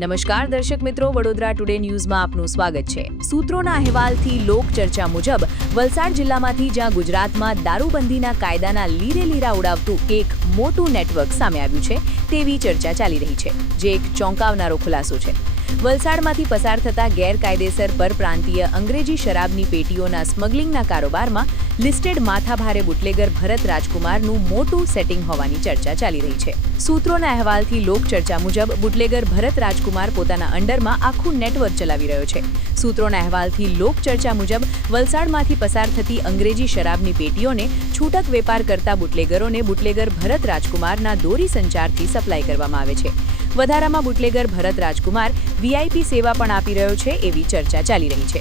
નમસ્કાર દર્શક મિત્રો, વડોદરા ટુડે ન્યૂઝમાં આપનું સ્વાગત છે। સૂત્રોના અહેવાલથી લોકચર્ચા મુજબ વલસાડ જિલ્લામાંથી જ્યાં ગુજરાતમાં દારૂબંધીના કાયદાના લીરેલીરા ઉડાવતું એક મોટું નેટવર્ક સામે આવ્યું છે તેવી ચર્ચા ચાલી રહી છે, જે એક ચોંકાવનારો ખુલાસો છે। વલસાડમાંથી પસાર થતા ગેરકાયદેસર પરપ્રાંતીય અંગ્રેજી શરાબની પેટીઓના સ્મગલિંગના કારોબારમાં લિસ્ટેડ માથાભારે બુટલેગર ભરત રાજકુમારનું મોટું સેટિંગ હોવાની ચર્ચા ચાલી રહી છે। સૂત્રોના અહેવાલથી લોકચર્ચા મુજબ બુટલેગર ભરત રાજકુમાર પોતાના અંડરમાં આખું નેટવર્ક ચલાવી રહ્યો છે। સૂત્રોના અહેવાલથી લોકચર્ચા મુજબ વલસાડમાંથી પસાર થતી અંગ્રેજી શરાબની પેટીઓને છૂટક વેપાર કરતા બુટલેગરોને બુટલેગર ભરત રાજકુમારના દોરી સંચારથી સપ્લાય કરવામાં આવે છે। વધારામાં બુટલેગર ભરત રાજકુમાર વીઆઈપી સેવા પણ આપી રહ્યો છે એવી ચર્ચા ચાલી રહી છે।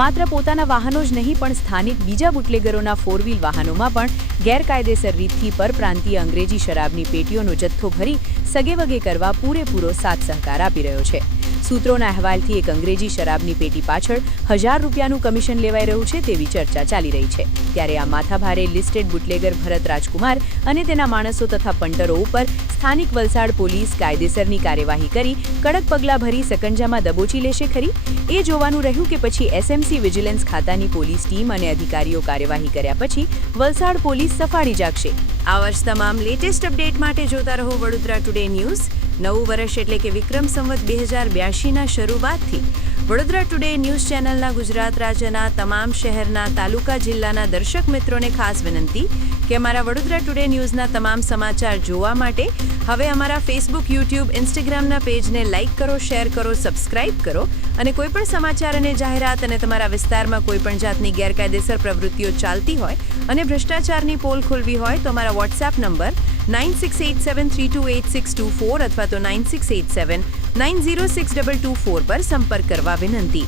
માત્ર પોતાના વાહનો જ નહીં પણ સ્થાનિક બીજા બુટલેગરોના ફોર વ્હીલ વાહનોમાં પણ ગેરકાયદેસર રીતથી પરપ્રાંતીય અંગ્રેજી શરાબની પેટીઓનો જથ્થો ભરી સગેવગે કરવા પૂરેપૂરો સાથ સહકાર આપી રહ્યો છે। સૂત્રોના અહેવાલથી એક અંગ્રેજી શરાબની પેટી પાછળ 1000 રૂપિયાનું કમિશન લેવાઈ રહ્યું છે તેવી ચર્ચા ચાલી રહી છે। ત્યારે આ માથાભારે લિસ્ટેડ બુટલેગર ભરત રાજકુમાર અને તેના માણસો તથા પંટરો ઉપર સ્થાનિક વલસાડ પોલીસ કાયદેસરની કાર્યવાહી કરી કડક પગલાં ભરી સકંજામાં દબોચી લેશે ખરી? એ જોવાનું રહ્યું કે પછી એસએમસી વિજિલન્સ ખાતાની પોલીસ ટીમ અને અધિકારીઓ કાર્યવાહી કર્યા પછી વલસાડ પોલીસ સફાળી જાગશે। આવા જ તમામ લેટેસ્ટ અપડેટ માટે જોતા રહો વડોદરા ટુડે ન્યૂઝ। નવું વર્ષ એટલે કે વિક્રમ સંવત 2082ના શરૂઆતથી વડોદરા ટુડે ન્યૂઝ ચેનલના ગુજરાત રાજ્યના તમામ શહેરના તાલુકા જિલ્લાના દર્શક મિત્રોને ખાસ વિનંતી કે અમારા વડોદરા ટુડે ન્યૂઝના તમામ સમાચાર જોવા માટે હવે અમારા ફેસબુક, યુટ્યુબ, ઇન્સ્ટાગ્રામના પેજને લાઇક કરો, શેર કરો, સબસ્ક્રાઇબ કરો અને કોઈપણ સમાચાર અને જાહેરાત અને તમારા વિસ્તારમાં કોઈપણ જાતની ગેરકાયદેસર પ્રવૃત્તિઓ ચાલતી હોય અને ભ્રષ્ટાચારની પોલ ખોલવી હોય તો અમારા વોટ્સએપ નંબર 9687328624 અથવા તો 9687906224 પર સંપર્ક કરવા વિનંતી।